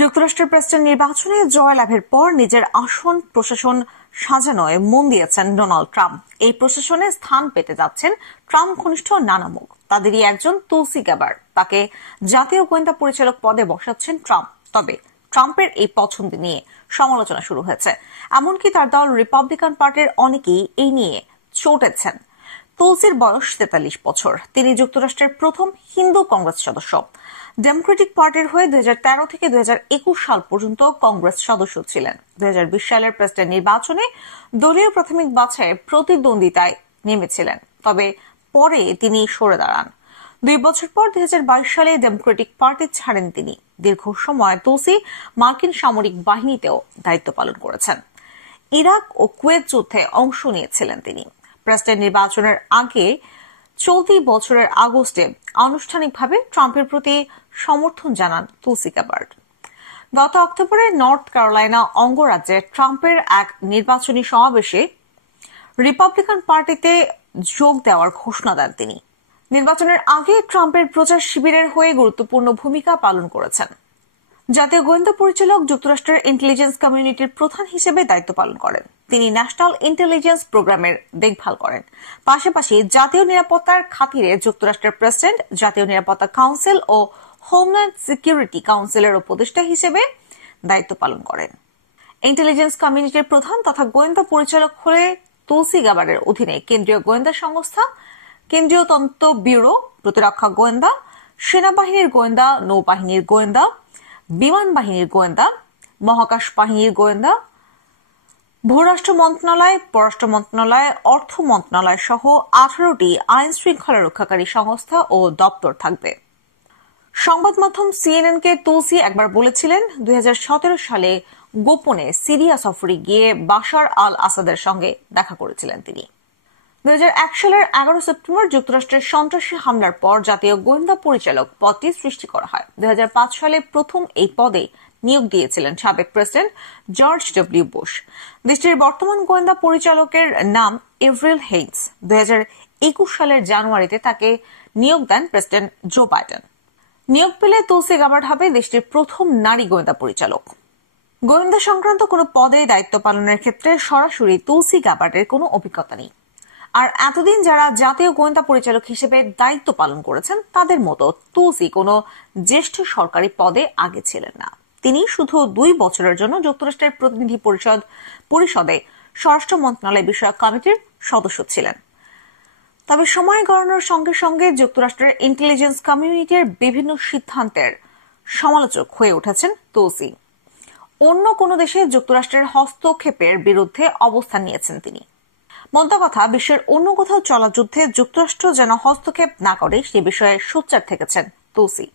যুক্তরাষ্ট্রের প্রেসিডেন্ট নির্বাচনে জয়লাভের পর নিজের আসন প্রশাসন সাজানোয় মন দিয়েছেন ডোনাল্ড ট্রাম্প। এই প্রশাসনে স্থান পেতে যাচ্ছেন ট্রাম্প ঘনিষ্ঠ নানা মুখ। তাদেরই একজন তুলসি গ্যাবার্ড। তাকে জাতীয় গোয়েন্দা পরিচালক পদে বসাচ্ছেন ট্রাম্প। তবে ট্রাম্পের এই পছন্দ নিয়ে সমালোচনা শুরু হয়েছে। এমনকি তার দল রিপাবলিকান পার্টির অনেকেই এই নিয়ে চটেছেন। তুলসির বয়স 43 বছর। তিনি যুক্তরাষ্ট্রের প্রথম হিন্দু কংগ্রেস সদস্য। ডেমোক্রেটিক পার্টির হয়ে 2013 থেকে 2021 সাল পর্যন্ত কংগ্রেস সদস্য ছিলেন। 2020 সালের প্রেসিডেন্ট নির্বাচনে দলীয় প্রাথমিক বাছাইয়ে প্রতিদ্বন্দ্বিতায় নেমেছিলেন, তবে পরে তিনি সরে দাঁড়ান। 2 বছর পর 2022 সালে ডেমোক্রেটিক পার্টি ছাড়েন তিনি। দীর্ঘ সময় তুলসি মার্কিন সামরিক বাহিনীতেও দায়িত্ব পালন করেছেন। ইরাক ও কুয়েত যুদ্ধে অংশ নিয়েছিলেন তিনি। প্রেসিডেন্ট নির্বাচনের আগে চলতি বছরের আগস্টে আনুষ্ঠানিকভাবে ট্রাম্পের প্রতি সমর্থন জানান তুলসি গ্যাবার্ড। গত অক্টোবরে নর্থ ক্যারোলাইনা অঙ্গরাজ্যে ট্রাম্পের এক নির্বাচনী সমাবেশে রিপাবলিকান পার্টিতে যোগ দেওয়ার ঘোষণা দেন তিনি। নির্বাচনের আগে ট্রাম্পের প্রচার শিবিরের হয়ে গুরুত্বপূর্ণ ভূমিকা পালন করেছেন। জাতীয় গোয়েন্দা পরিচালক যুক্তরাষ্ট্রের ইন্টেলিজেন্স কমিউনিটির প্রধান হিসেবে দায়িত্ব পালন করেন। তিনি ন্যাশনাল ইন্টেলিজেন্স প্রোগ্রামের দেখভাল করেন। পাশাপাশি জাতীয় নিরাপত্তার খাতিরে যুক্তরাষ্ট্রের প্রেসিডেন্ট, জাতীয় নিরাপত্তা কাউন্সিল ও হোমল্যান্ড সিকিউরিটি কাউন্সিলের উপদেষ্টা হিসেবে দায়িত্ব পালন করেন। ইন্টেলিজেন্স কমিউনিটির প্রধান তথা গোয়েন্দা পরিচালক হলে তুলসি গ্যাবার্ডের অধীনে কেন্দ্রীয় গোয়েন্দা সংস্থা, কেন্দ্রীয় তদন্ত ব্যুরো, প্রতিরক্ষা গোয়েন্দা, সেনাবাহিনীর গোয়েন্দা, নৌবাহিনীর গোয়েন্দা, বিমান বাহিনীর গোয়েন্দা, মহাকাশ বাহিনীর গোয়েন্দা, ভূরাষ্ট্র মন্ত্রণালয়, পররাষ্ট্র মন্ত্রণালয়, অর্থ মন্ত্রণালয় সহ 18টি আইন শৃঙ্খলা রক্ষাকারী সংস্থা ও দপ্তর থাকবে। সংবাদ মাধ্যম সিএনএনকে তুলসি একবার বলেছিলেন, 2017 সালে গোপনে সিরিয়া সফরে গিয়ে বাশার আল আসাদের সঙ্গে দেখা করেছিলেন তিনি। 2001 সালের 11 সেপ্টেম্বর যুক্তরাষ্ট্রের সন্ত্রাসী হামলার পর জাতীয় গোয়েন্দা পরিচালক পদটি সৃষ্টি করা হয়। 2005 সালে প্রথম এই পদে নিয়োগ দিয়েছিলেন সাবেক প্রেসিডেন্ট জর্জ ডব্লিউ বুশ। দেশটির বর্তমান গোয়েন্দা পরিচালকের নাম এভরিল হেইন্স। 2021 সালের জানুয়ারিতে তাকে নিয়োগ দেন প্রেসিডেন্ট জো বাইডেন। নিয়োগ পেলে তুলসি গ্যাবার্ড হবে দেশটির প্রথম নারী গোয়েন্দা পরিচালক। গোয়েন্দা সংক্রান্ত কোনো পদে দায়িত্ব পালনের ক্ষেত্রে সরাসরি তুলসি গ্যাবার্ডের কোনো অভিজ্ঞতা নেই। আর এতদিন যারা জাতীয় গোয়েন্দা পরিচালক হিসেবে দায়িত্ব পালন করেছেন তাদের মতো তুলসি কোনো জ্যেষ্ঠ সরকারি পদে আগে ছিলেন না। তিনি শুধু 2 বছরের জন্য যুক্তরাষ্ট্রের প্রতিনিধি পরিষদে স্বরাষ্ট্র মন্ত্রণালয় বিষয়ক কমিটির সদস্য ছিলেন। তবে সময় গড়ানোর সঙ্গে সঙ্গে যুক্তরাষ্ট্রের ইন্টেলিজেন্স কমিউনিটির বিভিন্ন সিদ্ধান্তের সমালোচক হয়ে উঠেছেন তুলসি। অন্য কোনো দেশে যুক্তরাষ্ট্রের হস্তক্ষেপের বিরুদ্ধে অবস্থান নিয়েছেন তিনি। মোদ্দা কথা, বিশ্বের অন্য কোথাও চলা যুদ্ধে যুক্তরাষ্ট্র যেন হস্তক্ষেপ না করে সে বিষয়ে সোচ্চার থেকেছেন তুলসি।